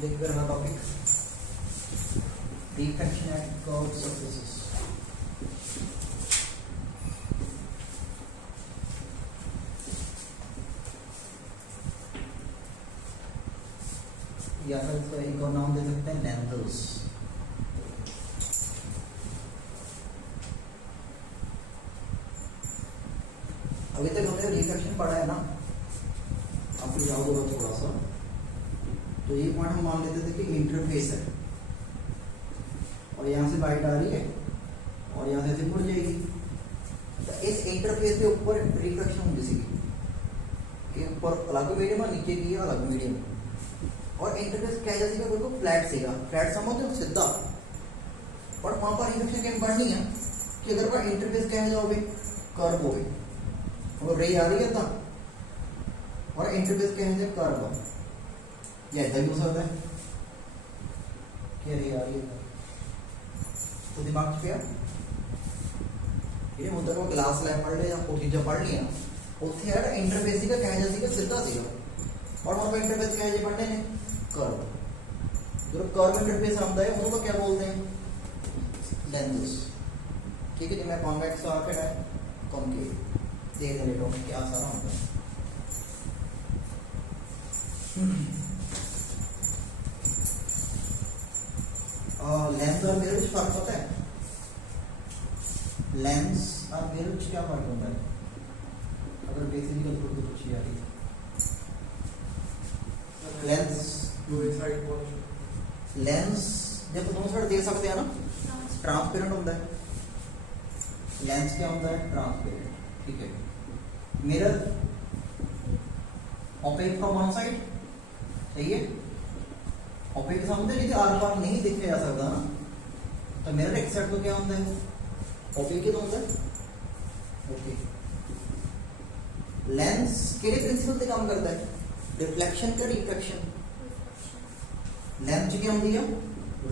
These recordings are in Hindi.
देखिए मेरा topic refraction at curved surfaces. या फिर एक और नाम दे सकते हैं लेंथल्स। अभी तक हमने रिफ्रैक्शन पढ़ा है ना, आपको याद होगा थोड़ा सा। तो ये पॉइंट हम मान लेते थे कि इंटरफेस है और यहाँ से लाइट आ रही है और यहाँ से मुड़ जाएगी। तो इस इंटरफेस के ऊपर रिफ्रैक्शन होगी कि ऊपर अलग मीडियम और नीचे की अलग मीडियम। और इंटरफेस क्या जैसे बिल्कुल फ्लैट सेगा, फ्लैट समझते हो सीधा। और वहां पर रिफ्रैक्शन क्या बढ़नी है कि अगर वह इंटरफेस क्या हो कर्व हो, और रे आ रही है था और इंटरफेस क्या है कर्व, या इधर भी हो सकता है क्या रे आ रही है। तो दिमाग च पिया ये मुद्दा को ग्लास लैब पढ़ ले या कोई चीज़ पढ़ लिया उत्थे यार इंटरफेस का कह जैसे कि सीधा सीगा और वहां पर इंटरफेस कह जे पढ़ने ने कर्व। जो कर्व इंटरफेस आता है उसको क्या बोलते हैं लेंसेस। ठीक है जी, मैं कॉन्वेक्स आ के कॉन्केव देख लेता हूँ क्या सारा होता है। लेंस और मिरर फर्क पता है? लेंस और मिरर क्या फर्क होता है? अगर बेसिकली तो कुछ याद है लेंस जब दोनों साइड देख सकते हैं ना, ट्रांसपेरेंट होता है। लेंस क्या होता है? ट्रांसपेरेंट। ठीक है। Mirror opaque from one side, सही है। ओपेक समझते हैं, आर पार नहीं देखा जा सकता ना, तो मिरर एक साइड तो क्या होता है? ओपेक ही तो होता है। ओके। लेंस किस प्रिंसिपल से काम करता है? रिफ्लेक्शन का रिफ्रैक्शन। लेंस क्या होती है?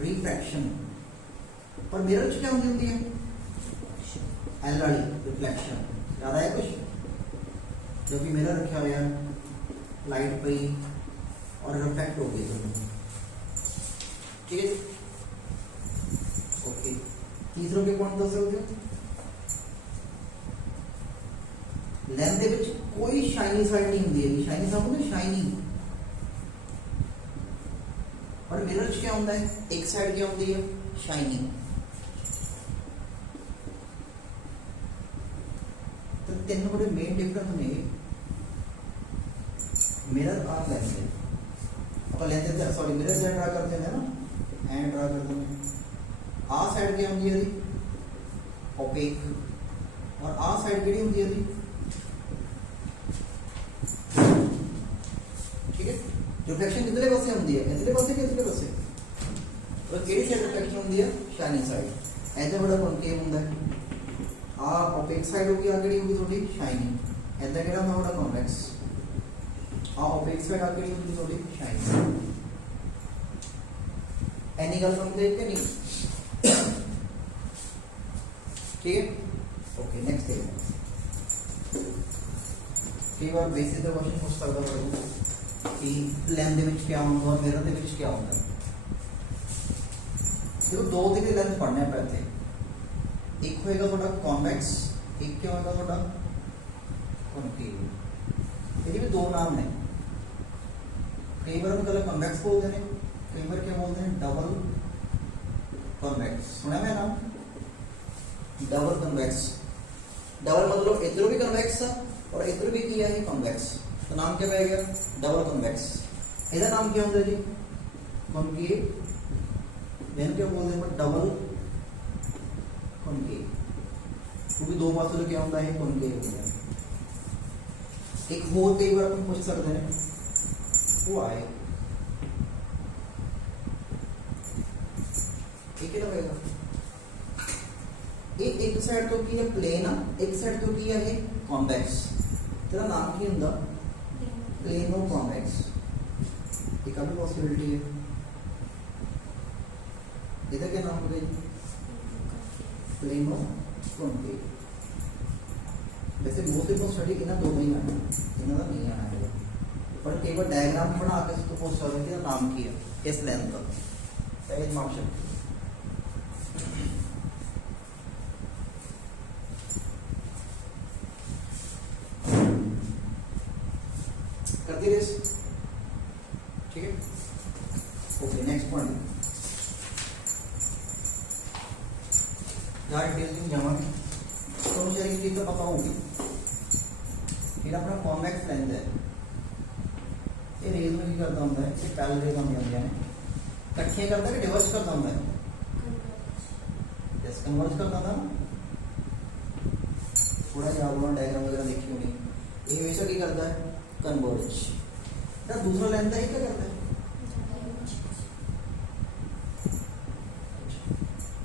रिफ्रैक्शन। पर मिरर क्या होती है? LRD reflection. याद आया कुछ? जो कि मिरर रखा हुआ है लाइट पे और रिफ्लेक्ट हो गई दोनों। ठीक है। ओके। तीसरा के पॉइंट दस हो गया। लेंस ਦੇ ਵਿੱਚ कोई शाइनी साइड नहीं होती है। शाइनी समझो, शाइनी। और मिरर क्या होता है? एक साइड क्या होती है? शाइनी। तो तीन बड़े मेन डिफरेंस ने मिरर और लेंस है। अपन लेंस सॉरी मिरर से ड्रा करते हैं ना, एंड ड्रा करते हैं। आ साइड क्या होती है? ओपेक। और आ साइड केड़ी होती है? रिफ्लेक्शन कितने पासे होती है? इतने पासे के इतने पासे। और केड़ी साइड रिफ्लेक्शन होती है? Shiny side. ऐसे बड़ा कॉन्केव होता है। आ ओपेक साइड होगी, आ केड़ी होगी थोड़ी शाइनी। ऐसा केड़ा होता है बड़ा कॉन्वेक्स। आ ओपेक साइड आ केड़ी होगी थोड़ी शाइनी। एनी गल समझ के नहीं? ठीक है। ओके, नेक्स्ट है। कई बार बेसिक का क्वेश्चन पूछ सकता है कि लेंस ਦੇ ਵਿੱਚ क्या होगा और मिरर ਦੇ ਵਿੱਚ क्या होगा। देखो दो तरह लेंस पढ़ने पैते। एक होएगा थोड़ा कॉन्वेक्स, एक क्या होगा थोड़ा कॉन्केव। ये भी दो नाम हैं। कई बार हम कल कॉन्वेक्स बोलते हैं, कई बार क्या बोलते हैं डबल कॉन्वेक्स। सुना है नाम डबल कॉन्वेक्स। डबल मतलब इधर भी कॉन्वेक्स है और इधर भी किया है कॉन्वेक्स, तो नाम क्या पड़ गया? Double convex. इसका नाम क्या होता है जी? कॉन्केव। मैंने क्या बोलते हैं डबल कॉन्केव, क्योंकि दो पासों क्या होता है? कॉन्केव होता है। एक और कई बार अपन पूछ सकते हैं वो आए क्या रहेगा? एक साइड तो की है प्लेन, एक साइड तो की है कॉन्वेक्स। तेरा नाम की होता प्लेनो कॉन्वेक्स। एक भी पॉसिबिलिटी है। इधर क्या नाम होगा? Plano convex. वैसे मोस्ट ऑफ स्टडी इन्हें दो नहीं आना, इन्हें नहीं आना है। पर कई बार डायग्राम बना के तो पूछ सकते हैं नाम की है इस लेंथ का सही दिमाग से करती रेस ठीक है। ओके नेक्स्ट पॉइंट यार डिटेल्स में जावांगे तो मुझे एक चीज तो पता होगी फिर अपना कॉन्वेक्स लेंस है ये रेज में की करता होता है ये पैरेलल रेज हम जानते हैं इकट्ठे करता है कि डिवर्स करता होता है जैसे कन्वर्ज करता था थोड़ा याद होना डायग्राम वगैरह देखी होगी ये हमेशा क्या करता है कन्वर्ज यार दूसरा लेंस है ये क्या करता है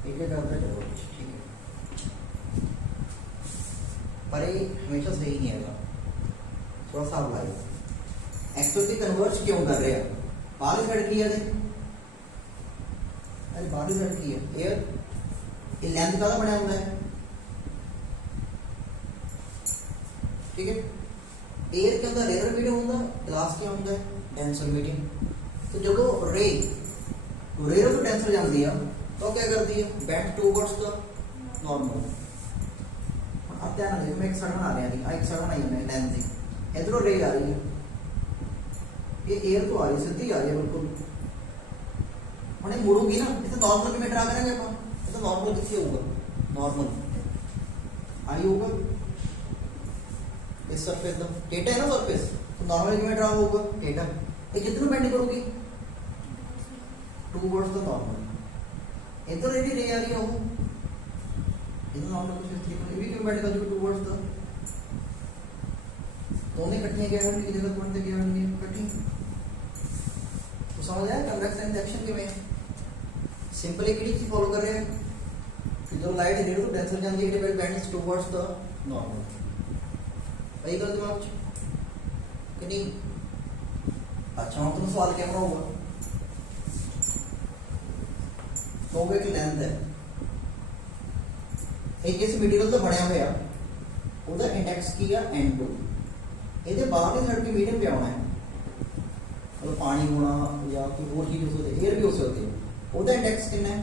ये क्या करता है डिवर्ज ठीक है पर ये हमेशा सही नहीं आएगा थोड़ा सा आप लाएगा एक्चुअली कन्वर्ज क्यों कर रहे हैं बाहर साइड की है अरे बाहर साइड की है एयर ये लेंथ का बना होता है ठीक है एयर के अंदर रेयर मीडियम होता है ग्लास के अंदर डेंसर मीडियम तो जब वो रेयर तो डेंसर जाती है तो क्या करती है बेंड टूवर्ड्स द नॉर्मल अब ध्यान रखिए मैं एक सड़न आ रही है एक सड़न आई है लेंथ की इधरों रे आ रही है ये एयर तो आ रही है सीधी आ रही है बिल्कुल उन्हें मुड़ूंगी ना इसे नॉर्मल में ड्रा करेंगे अपन इसे नॉर्मल किससे होगा नॉर्मल आई होगा इस सरफेस का थीटा है ना सरफेस तो नॉर्मल में ड्रा होगा थीटा ये कितने बेंड करोगी टूवर्ड्स द नॉर्मल इधर रे आ रही है वो इधर नॉर्मल कुछ इस तरीके भी क्यों बेंड कर दो टूवर्ड्स द दोनों इकट्ठे क्या होंगे की जगह पड़ते क्या होंगे इकट्ठे तो समझ आया कन्वेक्स लेंस एक्शन के में सिंपल एक चीज फॉलो कर रहे हैं कि जो लाइट है तो डेंसर जाती है it bends towards the normal वही कर दिमाग कि नहीं अच्छा हम तुम सवाल कैमरा होगा तो एक लेंथ है एक इस मटेरियल तो बनया हुआ ਉਹਦਾ इंडेक्स की है N2 ਇਹਦੇ ਬਾਹਰਲੀ ਸਾਈਡ ਤੇ ਮੀਡੀਅਮ ਪਿਆ ਹੋਣਾ ਹੈ मतलब पानी होना या कोई और चीज हो सकती है एयर भी हो सकती है ਉਹਦਾ इंडेक्स कितना है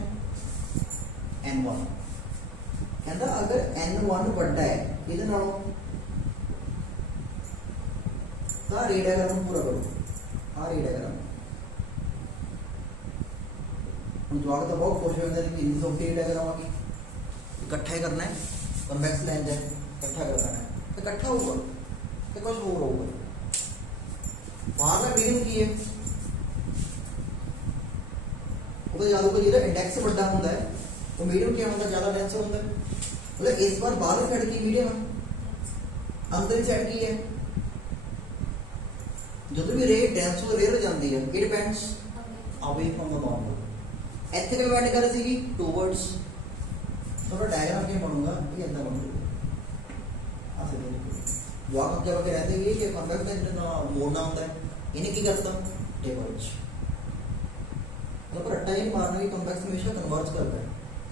N1 कहता अगर N1 ਵੱਡਾ है ਇਹਦੇ ਨਾਲੋਂ ਤਾਂ रे डायग्राम पूरा करो हाँ रे डायग्राम हम जवाब तो बहुत खुश होते हैं कि इन सब रे डायग्राम आ गई इकट्ठा ही करना है कन्वेक्स लेंस है इकट्ठा करना है तो इकट्ठा होगा तो कुछ और होगा वहां का मीडियम की है वो याद होगा जेड़ा इंडेक्स बड़ा होता है तो मीडियम क्या होता है ज्यादा डेंसर होता है मतलब इस बार बाहर साइड की मीडियम है अंदर साइड की है जो भी रे डेंस हो रेयर हो जाती है it depends away from the normal ethical bend कर सी टुवर्ड्स थोड़ा डायग्राम क्या बनूंगा ये अंदर बनूंगा ऐसे जो आप जब के रहते हैं कि कन्वेक्स लेंस मोड़ना होता है इन्हें की करता डिवर्ज मतलब रट्टा ही मारना कि कन्वेक्स हमेशा कन्वर्ज करता है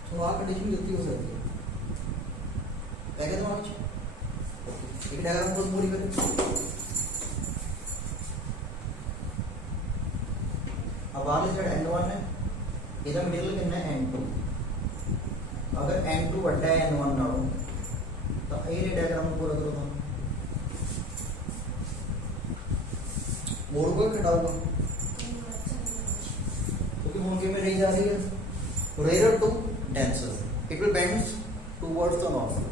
तो वहां कंडीशन गलती हो सकती है पहले तो आप एक डायग्राम को पूरी करें अब वाले साइड N1 है इधर मिडिल कितना है N2 अगर N2 बड़ा है N1 नालों तो ये डायग्राम पूरा करो तो मोड़ूगा घटाऊगा क्योंकि होंगे में रही जा रही है rare to denser it will bends towards the normal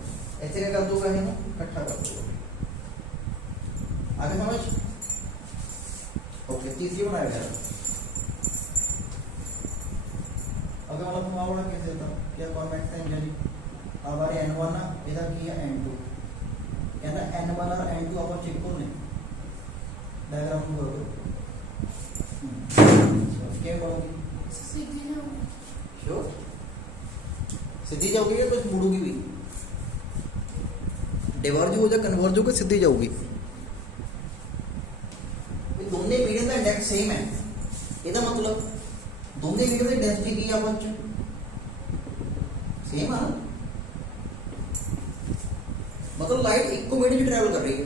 ऐसे क्या कर दूंगा है ना इकट्ठा कर दूंगा आगे समझ ओके तीसरी बनाया गया अगर मतलब हम आवड़ा कैसे होता क्या कॉन्वेक्स लेंस है हमारे N1 ना इधर की है N2 कहना N1 और N2 आपस चिपको नहीं डायग्राम को करो क्या करोगी सीधी जाऊंगी श्योर सीधी जाओगी या कुछ मुड़ोगी भी डिवर्ज हो जा कन्वर्ज हो के सीधी जाओगी दोनों मीडियम का इंडेक्स सेम है ਇਹਦਾ मतलब दोनों मीडियम की डेंसिटी की आपस में सेम है मतलब लाइट एक को मीडियम में ट्रैवल कर रही है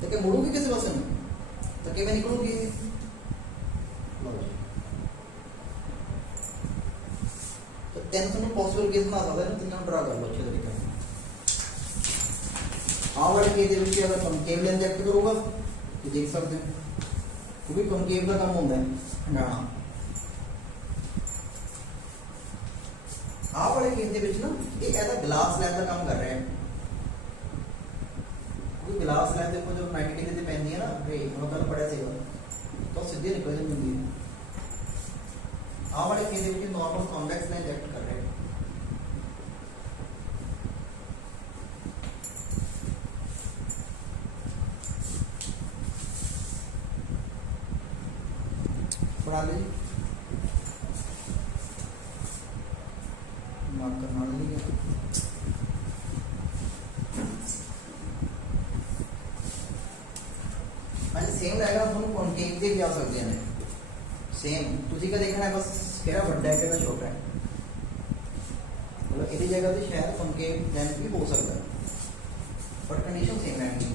तो क्या मुड़ोगी किसी पासे में तो किवें निकलूगी लो जी तो तीन तुहानूं पॉसिबल केस बना सकदा है तीनों ड्रा कर लो अच्छे तरीके से आ वाले केस दे विच अगर कनकेव लेंस एक्ट करूगा तो देख सकते हो क्योंकि कनकेव का काम होता है हटाना आप वाले केस दे विच ना एक ऐसा ग्लास लैब का काम कर रहे हैं क्योंकि ग्लास लैब देखो जब 90 डिग्री से पैंदी है ना रे मैं कल पढ़ा सीगा तो सीधे निकल जाती है आप वाले केस दे विच नॉर्मल कॉन्वेक्स लेंस एक्ट कर रहे हैं पढ़ा लीजिए मार्क करना लीजिए अच्छा सेम रहेगा ਤੁਹਾਨੂੰ ਕੌਨਕੇਵ ਦੇ ਵੀ ਆ ਸਕਦੇ ਨੇ सेम ਤੁਸੀਂ क्या देखना है बस ਕਿਹੜਾ ਵੱਡਾ ਹੈ ਕਿਹੜਾ ਛੋਟਾ ਹੈ मतलब ਇਹਦੀ ਜਗ੍ਹਾ ਤੇ ਸ਼ਾਇਦ ਕੌਨਕੇਵ ਲੈਂਸ ਵੀ ਹੋ ਸਕਦਾ ਹੈ ਪਰ ਕੰਡੀਸ਼ਨ सेम रहेगी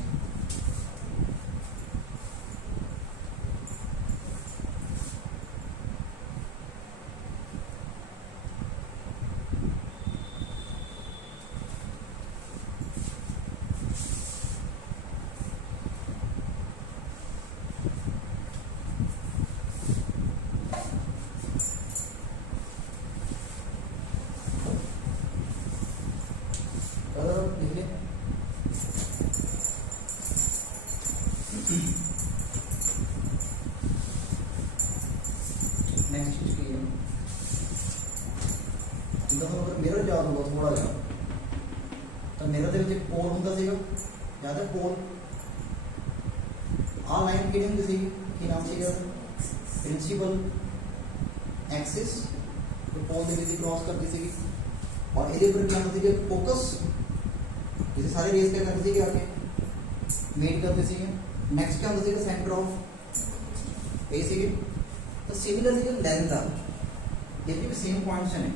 नेक्स्ट चीज की है ਜਦੋਂ ਅਗਰ ਮਿਰਰ ਯਾਦ ਹੋਗਾ ਥੋੜਾ ਜਿਹਾ ਤਾਂ ਮਿਰਰ ਦੇ ਵਿੱਚ ਇੱਕ ਪੋਲ ਹੁੰਦਾ ਸੀਗਾ ਯਾਦ ਹੈ ਪੋਲ ਆ ਲਾਈਨ ਕਿਹੜੀ ਹੁੰਦੀ ਸੀ ਕੀ ਨਾਮ ਸੀਗਾ ਪ੍ਰਿੰਸੀਪਲ एक्सिस तो पोल ਦੇ ਵਿੱਚ क्रॉस करती ਸੀਗੀ और ਇਹਦੇ ਉੱਪਰ ਕੀ ਹੁੰਦਾ ਸੀਗਾ फोकस जिसे सारे रेस क्या करते थे आके मीट करते थे नेक्स्ट क्या होता है सेंटर ऑफ ए सीगे तो सिमिलरली जो लेंथ है ये भी सेम पॉइंट्स हैं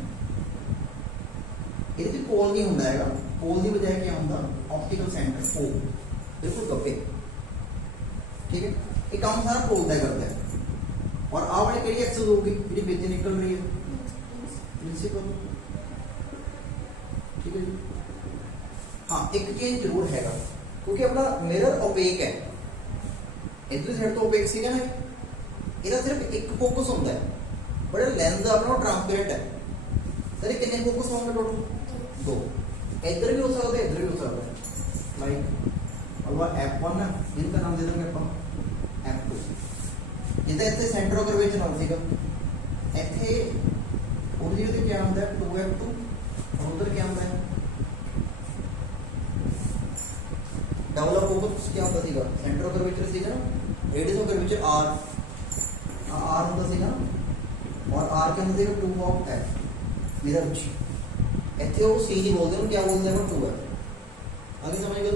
ये पोल नहीं होता है पोल की बजाय क्या होता ऑप्टिकल सेंटर ओ बिल्कुल गप्पे ठीक है ये काम सारा पोल का करता है और आ वाली केड़ी एक्सिस होगी जी बीच निकल रही है प्रिंसिपल ठीक है हाँ एक चीज जरूर है क्योंकि अपना मिरर ओपेक है इधर साइड तो ओपेक सीगा ना ਇਹਦਾ सिर्फ एक फोकस होता है बड़ा लेंस अपना ट्रांसपेरेंट है सर कितने फोकस होंगे टोटल दो इधर भी हो सकता है इधर भी हो सकता है लाइक और F1 है इनका नाम दे देंगे अपन F2 जिदा ਇੱਥੇ सेंटर ऑफ कर्वेचर होता ਸੀਗਾ ਇੱਥੇ ਉਹਦੀ ਉਹਦੇ ਕੀ ਹੁੰਦਾ ਹੈ 2F2 और उधर क्या होता है डबल ऑफ फोकस क्या होता सीगा सेंटर ऑफ कर्वेचर सीगा ना रेडियस ऑफ कर्वेचर r होता सीगा और r के अंदर 2 ऑफ f मिरर ਇੱਥੇ ਉਹ c ਨਹੀਂ ਬੋਲਦੇ ਉਹਨੂੰ क्या बोलते हैं 2 है आगे समझ गए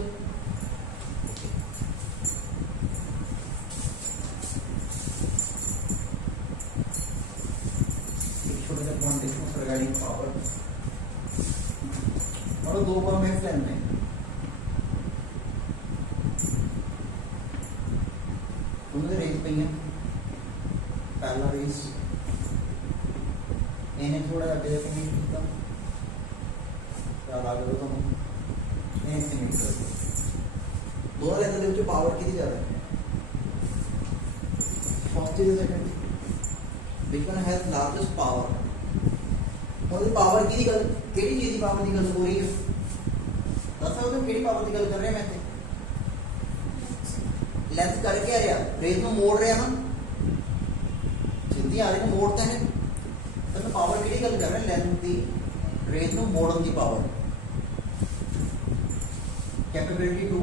regarding power और दो कॉन्वेक्स लेंस में उनके रेस पे है पहला रेस इन्हें थोड़ा आगे देखेंगे एकदम याद आ गया तो इन्हें सिमिट कर दो दोनों लेंस के बीच पावर कितनी ज्यादा है first is second which one has largest power और पावर की गल केड़ी चीज की पावर की गल हो रही है दस सकते हो केड़ी पावर की गल कर रहे हैं मैं ते लेंस कर क्या रहा रेस में मोड़ रहा ना सीधी आ रही है मोड़ते हैं तो मैं पावर केड़ी गल कर रहा लेंस की रेस में मोड़न की power capability to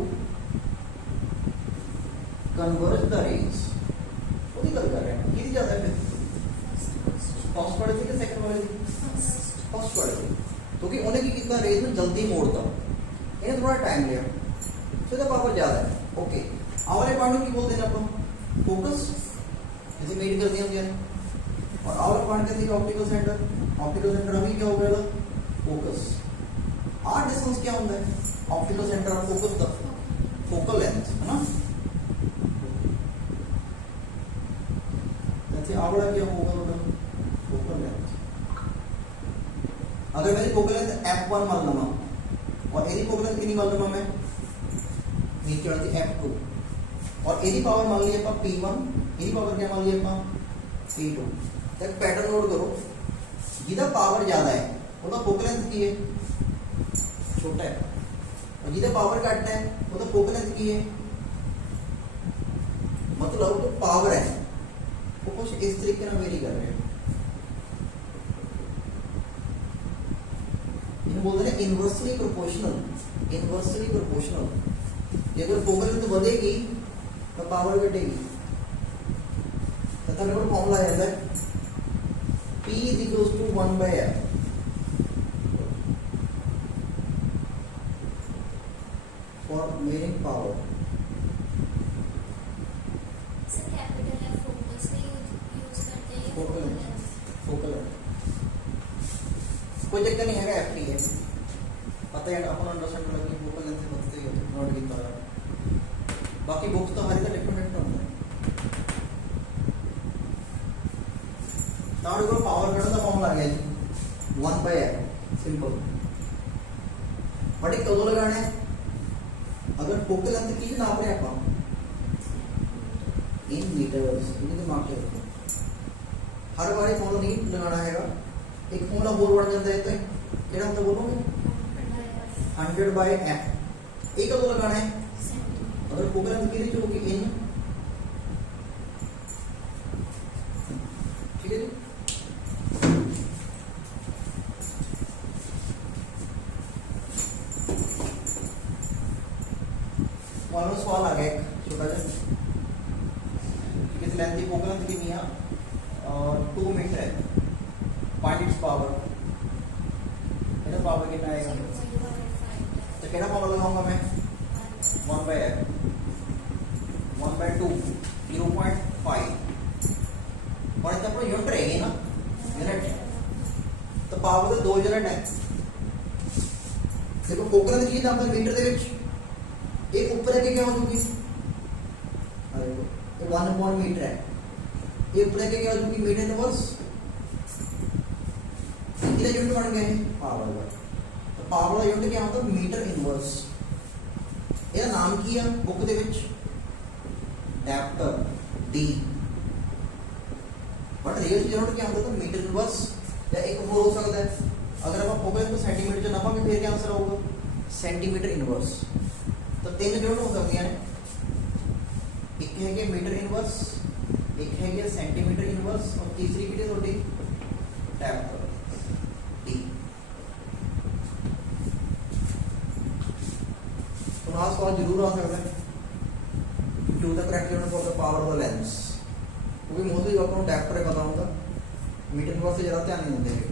converge the rays वही गल कर रहे हैं कितनी ज्यादा है फर्स्ट वाले थी कि सेकंड वाले थी फर्स्ट वाले थी क्योंकि उन्हें की कितना रेस में जल्दी मोड़ता इन्हें थोड़ा टाइम लिया तो इसका पावर ज्यादा है ओके आवाले पॉइंट की बोलते हैं अपन फोकस जैसे मीट कर दिया हमने और आवाले पॉइंट का थी ऑप्टिकल सेंटर अभी क्या हो गया फोकस आर डिस्टेंस क्या होता है ऑप्टिकल सेंटर और फोकस का फोकल लेंथ है ना से आवड़ा क्या होगा मतलब फोकल लेंथ। अगर मेरी फोकल लेंथ f1 मान लूंगा और एदी फोकल लेंथ कितनी मान लूंगा मैं नीचे वाली f2 और एदी पावर मान ली ਆਪਾਂ p1 एदी पावर क्या मान ली ਆਪਾਂ p2 तक पैटर्न नोट करो जिदा पावर ज्यादा है ਉਹਦਾ फोकल लेंथ की है छोटा है और जिदा पावर घट है ਉਹਦਾ फोकल लेंथ की है मतलब जो पावर है वो कुछ इस तरीके से वेरी कर रहे हैं इन्हें बोलते हैं इनवर्सली प्रोपोर्शनल। इनवर्सली प्रोपोर्शनल अगर फोकल लेंथ बढ़ेगी तो पावर घटेगी तथा मेरे को फॉर्मूला आता है P is equals to 1 by F for measuring power। Focal कोई चक्कर नहीं है एफ टी है पता है अपन अंडरस्टैंड लगी फोकल लेंथ से बचते ही नोट की तरह बाकी बुक्स तो हमारी तो डिफरेंट होता है। ताड़ को पावर कटो का फॉर्मूला आ गया जी 1 by f सिंपल बट एक कदों लगाना है अगर फोकल लेंथ की नाप रहे अपन इन मीटर्स इनके माप के हर बार फॉर्मूला नहीं लगाना हैगा एक फॉर्मूला और बढ़ जाता है तो केड़ा होता बोलोगे 100 by f एक कदों लगाना है अगर फोकल लेंथ की जो होगी इन ठीक है जी वाला सवाल आ गया छोटा सा किस लेंथ की फोकल लेंथ कितनी है और 2 मीटर है फाइंड इट्स पावर इसका पावर कितना आएगा तो केड़ा पावर लगाऊंगा मैं 1 by f 1 by 2 0.5 और इसका अपना यूनिट रहेगी ना यूनिट तो पावर तो 2 यूनिट है देखो फोकल लेंथ की नाम मीटर दे विच एक ऊपर है कि क्या हो जाएगी अरे ये 1 मीटर है ये ऊपर है कि क्या हो जाएगी मीटर इनवर्स कितना यूनिट बन गए पावर का तो पावर का यूनिट क्या होता है मीटर इनवर्स ਇਹਦਾ ਨਾਮ ਕੀ ਆ ਬੁੱਕ ਦੇ ਵਿੱਚ ਡੈਪਟਰ डी बट रियल यूनिट क्या होता है मीटर इनवर्स या एक और हो सकता है अगर आप फोकल तो सेंटीमीटर से नापांगे फिर क्या आंसर होगा सेंटीमीटर इनवर्स तो तीन यूनिट हो सकती हैं एक है कि मीटर इनवर्स एक है कि सेंटीमीटर इनवर्स और तीसरी की थोड़ी डैप्टर डी तो ना सवाल जरूर आ सकता है to the correct unit for the power of the lens क्योंकि मोस्टली आपको डैप्टर पता होगा मीटर इनवर्स से ज्यादा ध्यान नहीं देंगे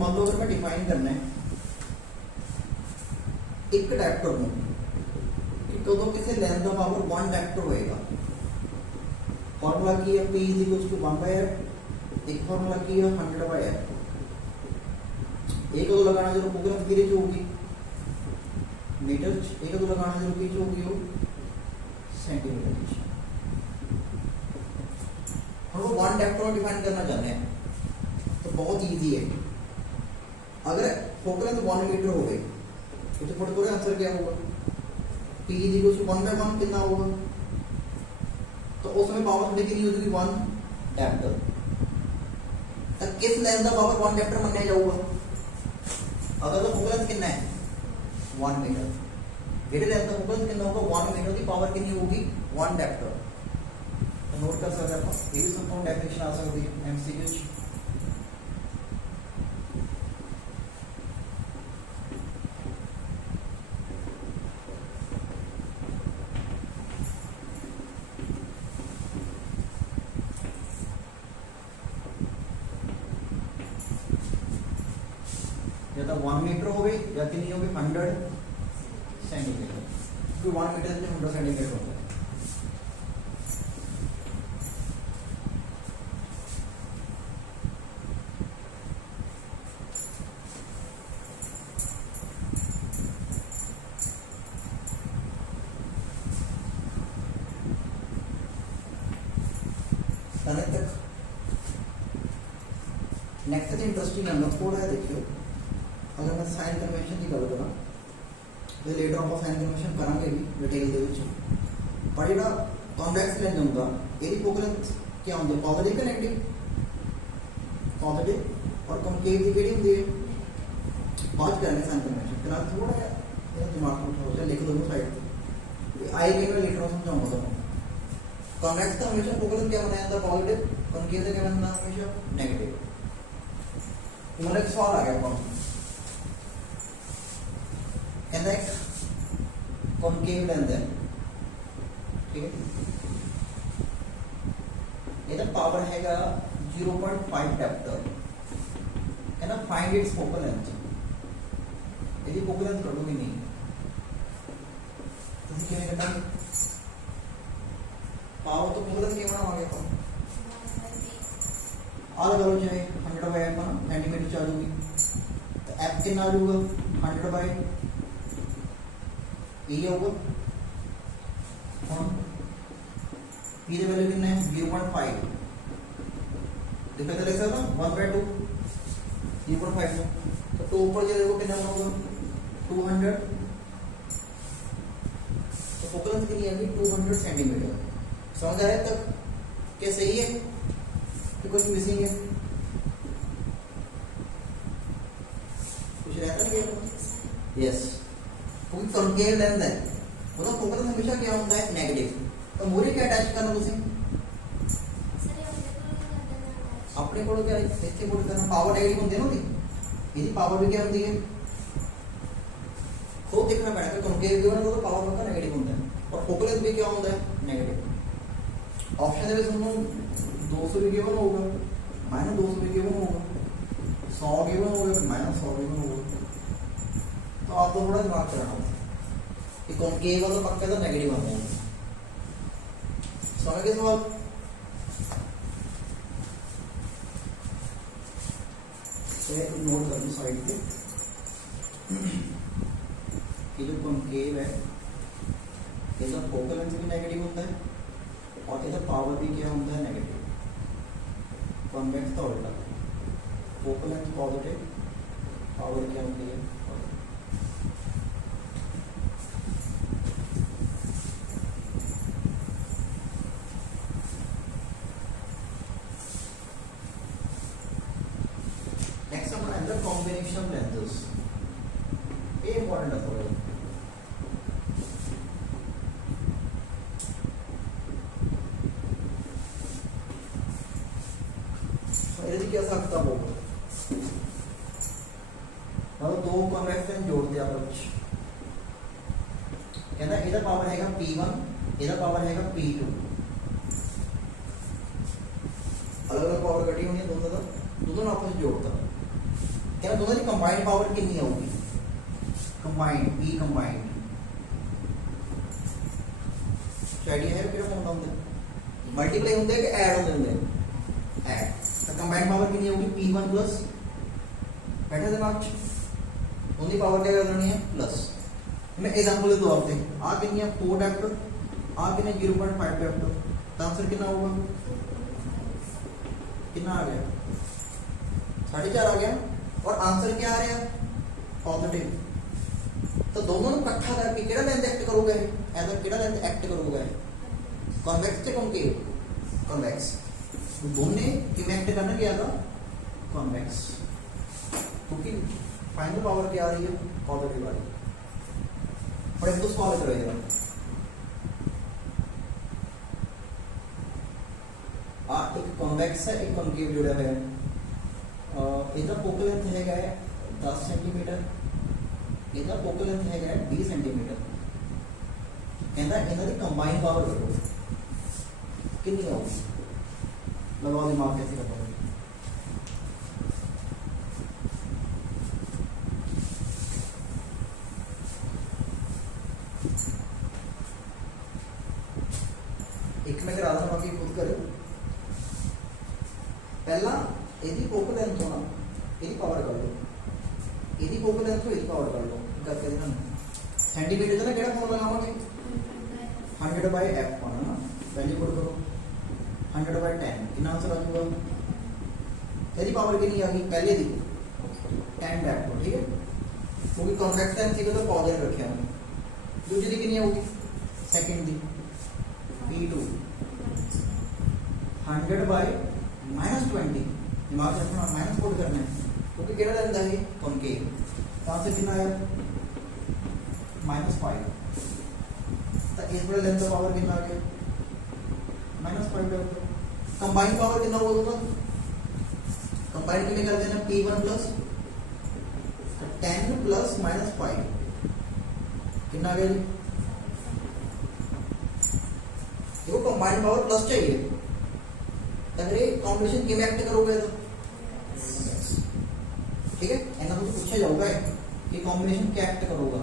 मान लो अगर मैं डिफाइन करना है एक डैप्टर को कि कदों किसी लेंथ का पावर 1 डैप्टर होएगा फॉर्मूला की है P = 1 by f एक फॉर्मूला की है 100 by f एक तो लगाना जरूर फोकल लेंथ की होगी मीटर एक तो लगाना जरूर की होगी वो सेंटीमीटर हम लोग 1 डैप्टर डिफाइन करना चाहते हैं तो बहुत इजी है अगर फोकल लेंथ 1 मीटर हो गई तो फुट पूरा आंसर क्या होगा P = 1 by 1 कितना होगा तो उसमें पावर कितनी हो जाएगी 1 डैप्टर तो किस लेंथ का पावर 1 डैप्टर माना जाऊगा अगर तो फोकल लेंथ कितना है 1 मीटर वेरी लेंथ का फोकल कितना होगा 1 मीटर की पावर कितनी होगी 1 डैप्टर तो नोट कर सकते हैं आप ये भी संपूर्ण डेफिनेशन आ सकती है एमसीक्यू या तो 1 मीटर हो गई या कितनी होगी 100 सेंटीमीटर क्योंकि 1 मीटर से 100 सेंटीमीटर होता है नेक्स्ट ਤੇ इंटरेस्टिंग है थोड़ा है देखियो अगर मैं साइन कन्वेंशन की गल करा तो लेटर ਆਪਾਂ साइन कन्वेंशन करांगे भी डिटेल ਦੇ ਵਿੱਚ पर ਜਿਹੜਾ कॉन्वेक्स लेंस ਹੁੰਦਾ ਇਹਦੀ फोकल लेंथ क्या ਹੁੰਦੀ ਹੈ पॉजिटिव कि नेगेटिव पॉजिटिव और कॉन्केव ਦੀ ਕਿਹੜੀ ਹੁੰਦੀ ਹੈ बात करेंगे साइन कन्वेंशन फिलहाल थोड़ा ये दिमाग में उठाओ लिख दो साइड पे आई के मैं लेटर समझाऊंगा तुमको कॉन्वेक्स का हमेशा फोकल लेंथ क्या बनाया जाता है पॉजिटिव कॉन्केव का क्या बनाना हमेशा नेगेटिव हमारा एक सवाल आ गया कौन कहता है कॉन्केव लेंस है ठीक है ਇਹਦਾ ਪਾਵਰ ਹੈਗਾ 0.5 ਡੈਪਟਰ ਕਹਿੰਦਾ फाइंड इट्स फोकल लेंथ ਇਹਦੀ फोकल लेंथ ਕੱਢੋਗੇ ਨਹੀਂ ਤੁਸੀਂ ਕਿਵੇਂ ਕੱਢਾਂਗੇ ਪਾਵਰ ਤੋਂ फोकल लेंथ ਕਿਵੇਂ ਬਣਾਵਾਂਗੇ ਆਪਾਂ ਆ ਲਗਾ ਲਓ ਚਾਹੇ 100 बाय f सेंटीमीटर ਚ ਆ ਜੂਗੀ ਤਾਂ f ਕਿੰਨਾ ਆ ਜਾਊਗਾ 100 बाय e ਆਊਗਾ ਹੁਣ p ਦੀ ਵੈਲਿਊ ਕਿੰਨਾ ਹੈ 0.5 देखो तो लिख सकते हो 1/2 0.5 तो 2 ऊपर जो देखो कितना होगा 200 तो फोकल लेंथ कितनी है 200 सेंटीमीटर समझ आ रहा है तक क्या सही है कि कुछ मिसिंग है कुछ रहता नहीं यस क्योंकि कॉन्केव लेंस है मतलब फोकल लेंथ हमेशा क्या होता है नेगेटिव तो मोरे क्या अटैच करना तुझे अपने को क्या इतने को करना पावर नेगेटिव होती है ना यदि पावर भी क्या होती है खुद देखना पड़ेगा कॉन्केव भी होना तो पावर उनका नेगेटिव होता है और फोकल लेंथ भी क्या होता है नेगेटिव ऑप्शन में सुनो 200 भी गिवन होगा -200 भी गिवन होगा 100 गिवन होगा -100 गिवन होगा तो आपको थोड़ा दिमाग चलाना होगा कि कॉन्केव वाला पक्का तो नेगेटिव आता है समझ गए सवाल नोट कर लो साइड पे ये जो कॉन्केव है इसका फोकल लेंथ भी नेगेटिव होता है और इसका पावर भी क्या होता है नेगेटिव कॉन्वेक्स का उल्टा फोकल लेंथ पॉजिटिव पावर क्या होती है combination of lenses ये important है थोड़ा यदि क्या सकता होगा मतलब दो कॉन्वेक्स लेंस जोड़ दिया कुछ कहना इधर पावर हैगा P1 इधर पावर हैगा P2 अलग-अलग पावर कटी होनी है दोनों आपस में जोड़ता क्या दोनों की कंबाइंड पावर कितनी होगी कंबाइंड P कंबाइंड आइडिया है कितना होता है मल्टीप्लाई होते हैं कि ऐड होते हैं ऐड तो कंबाइंड पावर कितनी होगी P1 प्लस बैठे दिमाग दोनों पावर क्या करनी है प्लस मैं एग्जांपल दे दो आपसे आ कितनी है 4 डैप्टर आ कितने 0.5 डैप्टर तो आंसर कितना होगा कितना आ गया 4.5 आ गया और आंसर क्या आ रहा है पॉजिटिव तो दोनों को इकट्ठा करके केड़ा लेंथ एक्ट करोगे ऐसा केड़ा लेंथ एक्ट करोगे कॉन्वेक्स से कॉन्केव कॉन्वेक्स दोनों किवें एक्ट करना क्या था कॉन्वेक्स क्योंकि फाइनल पावर क्या आ रही है पॉजिटिव आ रही है और एक तो सॉल्व करेगा एक कॉन्वेक्स है एक कॉन्केव जुड़ा है इधर फोकल लेंथ है 10 सेंटीमीटर इधर फोकल लेंथ है 20 सेंटीमीटर कहता है इधर कंबाइन पावर करो कितनी होगी लगाओ दिमाग कैसे कर पाओगे एक में करा देना बाकी खुद करो पहला यदि फोकल लेंथ होना यदि पावर कर लो यदि फोकल लेंथ हो यदि पावर कर लो करके दिखाना सेंटीमीटर का केड़ा फॉर्मूला लगावांगे 100 बाय f होना ना वैल्यू पुट करो 100 बाय 10 कितना आंसर आ जाएगा ਇਹਦੀ ਪਾਵਰ ਕਿੰਨੀ ਆ ਗਈ ਪਹਿਲੇ ਦੀ 10 ਡੈਪਟੋ, ठीक है, क्योंकि कॉन्वेक्स एमसीक्यू तो पॉजिटिव रखे हैं। दूसरी दी कितनी होगी सेकंड दी P2 100 बाय -20, दिमाग से अपना माइनस कोड करना है क्योंकि केड़ा लेंदा है कॉनकेव, कहां से कितना आया -5, तो इस वाले लेंथ का पावर कितना आ गया -5 डैपटो। कंबाइन पावर कितना होगा, कंबाइन के लिए कर देना P1 प्लस 10 प्लस -5 कितना आ गया जी, देखो कंबाइन पावर प्लस चाहिए, अगर ये कॉम्बिनेशन किमें एक्ट करोगे तो ठीक है, ऐसा तो पूछा जाऊगा कि कॉम्बिनेशन क्या एक्ट करोगा,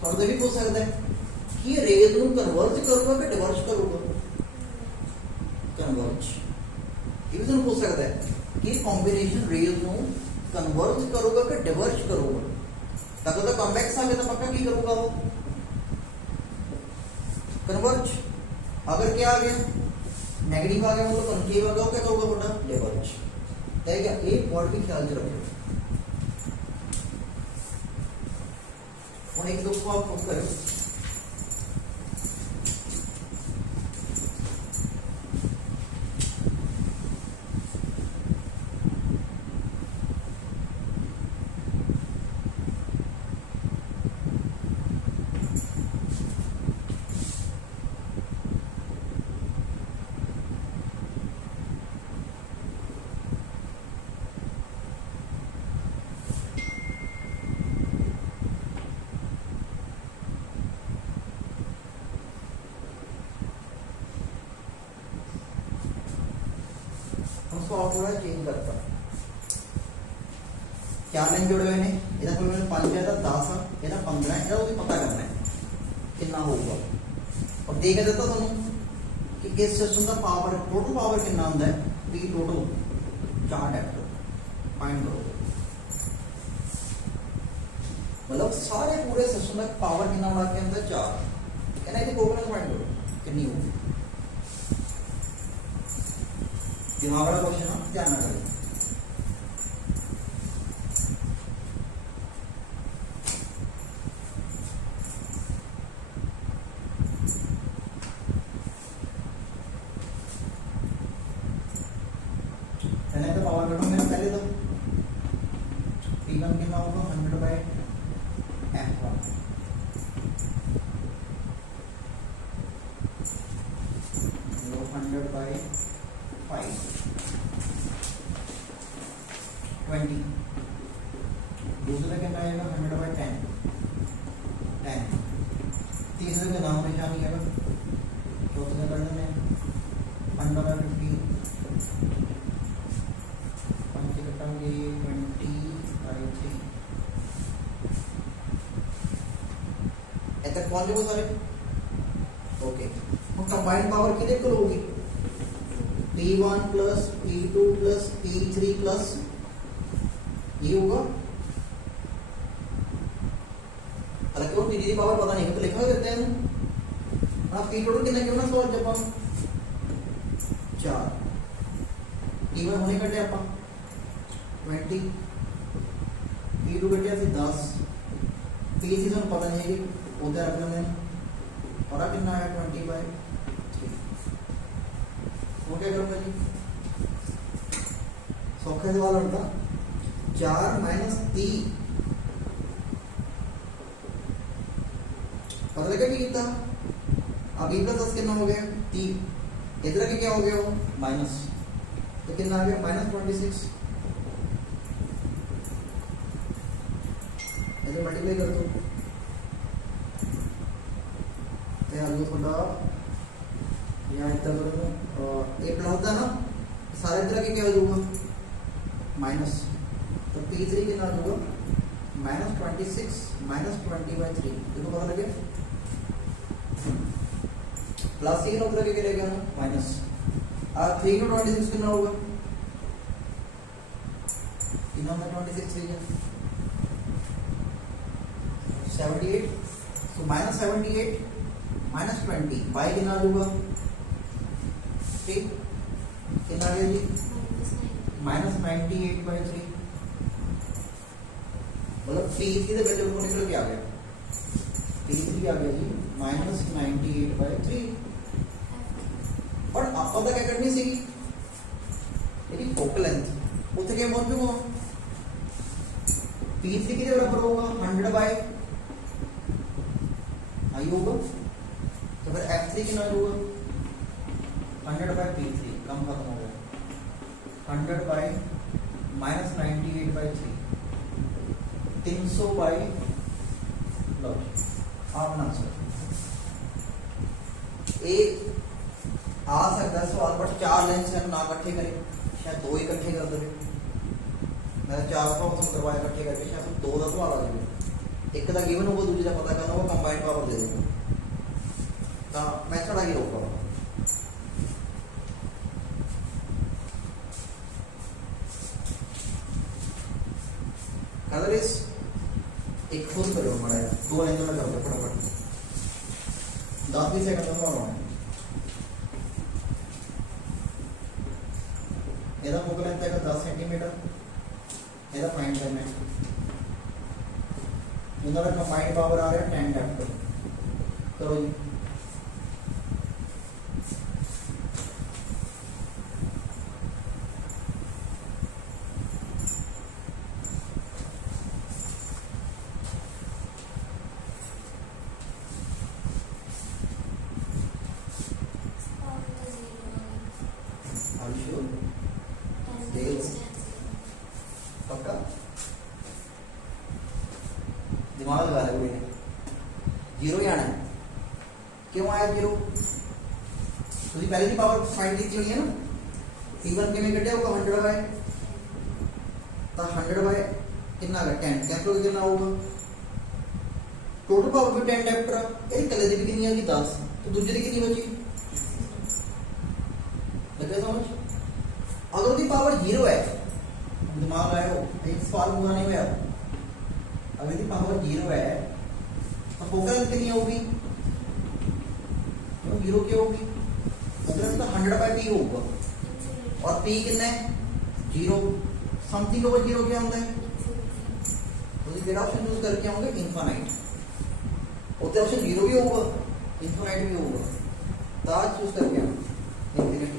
तो भी पूछ सकता है कि ये रेज को कन्वर्ज करोगा कि डिवर्ज करोगा, कन्वर्ज, ये भी पूछ सकता है कि कॉम्बिनेशन रेज को कन्वर्ज करोगा कि डिवर्ज करोगा, तब तो कॉन्वेक्स आ गया तो पक्का की करूंगा वो कन्वर्ज, अगर क्या आ गया नेगेटिव आ गया मतलब कॉन्केव आ गया क्या कहोगे बेटा डिवर्ज, ठीक है, एक वर्ड भी ख्याल से रखो। और एक दो को आप प्रूव करो, और थोड़ा चेंज करता क्या लाइन जोड़े हुए ने, ਇਹਦਾ कोई मैंने 5 है 10 ਇਹਦਾ 15 है, ਇਹਦਾ पता करना है कितना होगा, और देख देता ਤੁਹਾਨੂੰ कि इस सिस्टम का पावर टोटल पावर कितना ਹੁੰਦਾ है P टोटल 4 डैप्टर फाइंड करो, मतलब सारे पूरे सिस्टम का पावर कितना बड़ा के अंदर 4, कहना है कोऑर्डिनेट फाइंड करो कितनी होगी, दिमाग वाला क्वेश्चन है, ध्यान ना करें। तो पावर कटो मेरा पहले तो P1 कितना होगा 100 बाय F1, तो 100 बाय 5 20, दूसरे का आएगा 100 बाय 10, तीसरे का नाम निशान ही आएगा, चौथे का कर देंगे 100 बाय 50, 20/3 ऐसा कौन देखो सारे ओके, तो कंबाइंड पावर कितने को होगी P1 plus P2 plus P3 plus ये होगा, हालांकि वो P3 पावर पता नहीं है तो लिखा देते हैं आप P टोटल कितना क्यों ना सॉल्व जब हम 4 P1 होने कटे आप 20, P2 कटे फिर 10, P3 तो पता नहीं है कि उधर रख लेंगे और कितना है 20/3, वो क्या करूंगा जी सौखे से वाला उनका 4 माइनस 3 पता लगा कि कितना, अब E प्लस 10 कितना हो गया 3, इधर के क्या हो गया वो माइनस, तो कितना आ गया -26, इधर मल्टीप्लाई कर दो, तो थोड़ा यहाँ इतना करूँगा ए प्लस था ना सारे इधर के क्या हो जाऊंगा माइनस, तो P3 कितना होगा -26 -20/3, देखो पता लगे प्लस 3 उधर के लेगा ना माइनस, अब 3 को 26 कितना होगा कितना होगा 26 3 78, तो -78 -20 बाई कितना होगा ठीक कितना आ गया जी -98/3 मतलब P3 ਦੇ ਵਿੱਚ ਉਹ ਨਿਕਲ ਕੇ ਆ ਗਿਆ P3 ਆ ਗਿਆ ਜੀ -98/3 और ਆਪਾਂ ਤਾਂ ਕੀ ਕਰਨੀ ਸੀਗੀ ਇਹਦੀ ਫੋਕਲ ਲੈਂਥ ਉੱਥੇ ਕੀ ਪਹੁੰਚ ਜੂਗਾ P3 कितने बराबर होगा 100/, आई होगा तो फिर F3 कितना होगा 100/P3 कम खत्म हो गया 100/, -98/3 300/, लो आप ना आंसर ए आ सकता है सवाल पर 4 लाइन से ना इकट्ठे करें शायद 2 इकट्ठे कर दें मैं 4 का ऑप्शन करवाया इकट्ठे करके शायद 2 का सवाल आ जाए एक का गिवन होगा दूसरे का पता करना होगा कंबाइंड पावर दे देगा तो मेथड आगे रोका कलर इस एक खुद करो हमारा 2 लाइन में कर दो फटाफट 10-20 सेकंड में होना ਇਹਦਾ ਫੋਕਲ ਲੈਂਥ ਹੈਗਾ 10 सेंटीमीटर ਇਹਦਾ फाइंड करना है ਇਹਨਾਂ ਦਾ ਕੰਬਾਈਨਡ ਪਾਵਰ ਆ ਰਿਹਾ 10 ਡੈਪਟ करो जी पक्का दिमाग लगा ले कोई जीरो ही आना है क्यों आया जीरो तो पहले की पावर फाइंड की होनी है ना P1 के में कटे होगा 100/, तो 100/, कितना का 10 कैंसिल कितना होगा टोटल पावर भी 10 डेप्टर ये कले दी कितनी होगी 10 तो दूसरी दी कितनी बची लगे समझ अगर उसकी पावर 0 है दिमाग लगाओ एक सवाल पूरा नहीं हुआ अगर इसकी पावर 0 है तो फोकल लेंथ कितनी होगी 0 क्या होगी फोकल लेंथ तो 100/P होगा और P कितना है 0 समथिंग ओवर 0 क्या होता है तो ये ऑप्शन यूज करके होंगे इनफाइनाइट और ऑप्शन 0 भी होगा इनफाइनाइट भी होगा तो आज चूज करके इंफिनिटी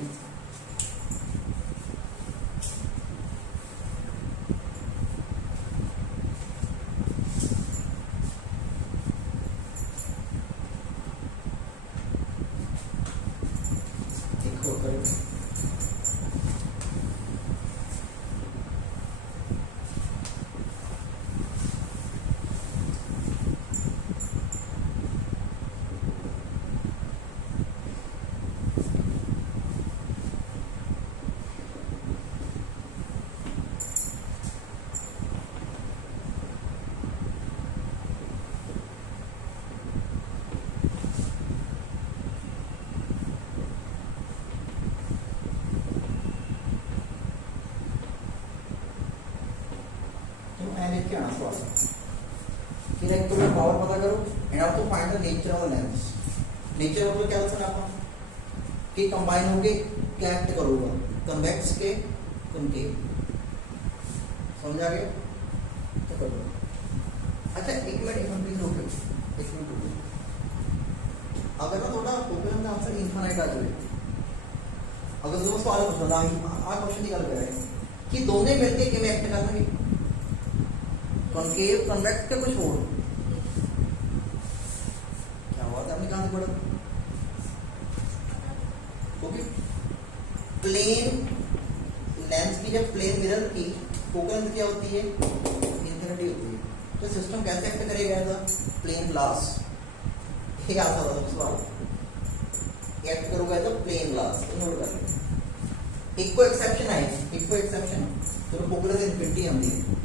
लिख के आना सवाल फिर एक तो पावर पता करो and of to find the nature of the lens nature of क्या दसना आप कि कंबाइन होके क्या एक्ट करूंगा कन्वेक्स के कनकेव समझ आ गया तो करो अच्छा एक मिनट प्लीज रोको एक मिनट रुको अगर ना थोड़ा फोकल का आंसर इनफाइनाइट आ जाए अगर दो सवाल पूछना आ क्वेश्चन निकाल कर रहे हैं कि दोनों मिलके किवें एक्ट करनगे कॉन्केव कन्वेक्स के कुछ और क्या हुआ था आपने कहां से पढ़ा ओके प्लेन लेंस की जब प्लेन मिरर की फोकल लेंथ क्या होती है इनफिनिटी होती है तो सिस्टम कैसे एक्ट करेगा एज अ प्लेन ग्लास ठीक है आता था सवाल एक्ट करोगे as a plain glass note कर लो एक को एक्सेप्शन है एक को एक्सेप्शन तो फोकल लेंथ इनफिनिटी आती है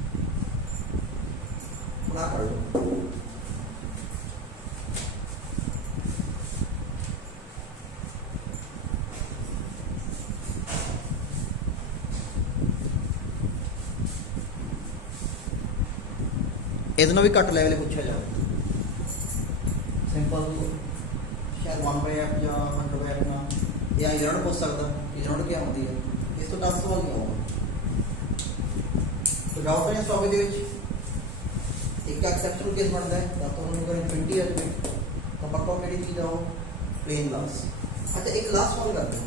ना कर लो इतना भी घट लेवल पूछा जाए सिंपल शायद 1/f या 100/f ना या यूनिट पूछ सकता यूनिट क्या होती है इस तो 10 सवाल क्या होगा विदाउट या स्टॉक ਦੇ ਵਿੱਚ ਇੱਕ ਐਕਸੈਪਸ਼ਨਲ ਕੇਸ ਬਣਦਾ ਹੈ ਤਾਂ ਤੁਹਾਨੂੰ ਅਗਰ ਇਨਫਿਨਿਟੀ ਹੈ ਤਾਂ ਪੱਕਾ ਕਿਹੜੀ ਚੀਜ਼ ਆ ਉਹ प्लेन ग्लास। अच्छा एक लास्ट सॉल्व करते हैं।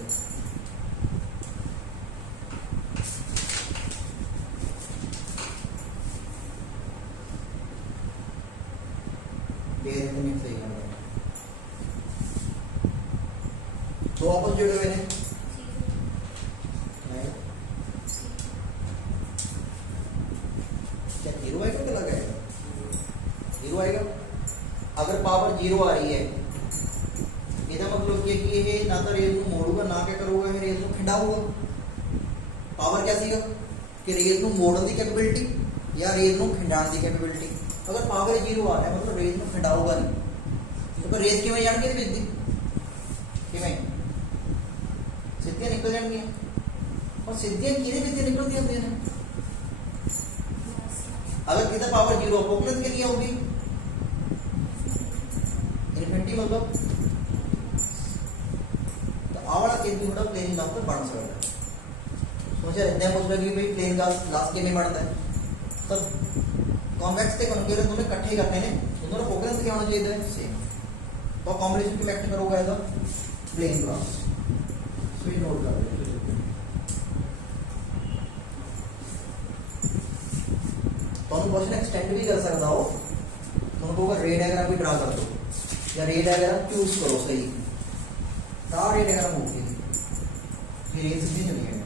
सही करना दो ऑपोजिट हुए हैं क्या जीरो आएगा क्या लगा आएगा जीरो आएगा। अगर पावर जीरो आ रही है ਇਹਦਾ मतलब कि ਇਹ ਨਾ ਤਾਂ ਰੇਜ਼ ਨੂੰ ਮੋੜੂਗਾ ਨਾ ਕੀ ਕਰੂਗਾ ਇਹ ਰੇਜ਼ ਨੂੰ ਖਿੰਡਾਊਗਾ। ਪਾਵਰ क्या ਸੀਗਾ कि ਰੇਜ਼ ਨੂੰ ਮੋੜਨ ਦੀ ਕੈਪੇਬਿਲਿਟੀ ਜਾਂ ਰੇਜ਼ ਨੂੰ ਖਿੰਡਾਉਣ ਦੀ ਕੈਪੇਬਿਲਿਟੀ। ਅਗਰ ਪਾਵਰ ਜ਼ੀਰੋ ਆ ਰਿਹਾ मतलब ਰੇਜ਼ ਨੂੰ ਖਿੰਡਾਊਗਾ ਨਹੀਂ ਤਾਂ ਰੇਜ਼ ਕਿਵੇਂ ਜਾਣਗੇ ਇਹਦੇ ਵਿੱਚ ਦੀ ਕਿਵੇਂ ਸਿੱਧੀਆਂ ਨਿਕਲ ਜਾਣਗੀਆਂ और ਸਿੱਧੀਆਂ ਕਿਹਦੇ ਵਿੱਚ ਨਿਕਲਦੀਆਂ ਹੁੰਦੀਆਂ ਨੇ। अगर कितना पावर जीरो फोकस के लिए होगी इन्फिनिटी मतलब आवाला चीज भी थोड़ा प्लेन ग्लास पर बन सकता है। सोचा इतना पूछ रहा कि भाई प्लेन ग्लास के में बनता है तब कॉन्वेक्स से कॉन्केव दोनों इकट्ठे करने ने दोनों का फोकस क्या होना चाहिए सेम तो कॉम्बिनेशन की एक्ट करोगे एज अ प्लेन ग्लास। सो ये नोट कर लो तो हम क्वेश्चन एक्सटेंड भी कर सकता हो तुमको रे डायग्राम भी ड्रा कर दो या रे डायग्राम चूज करो सही रे डायग्राम होगी फिर ये सीधी चली गई।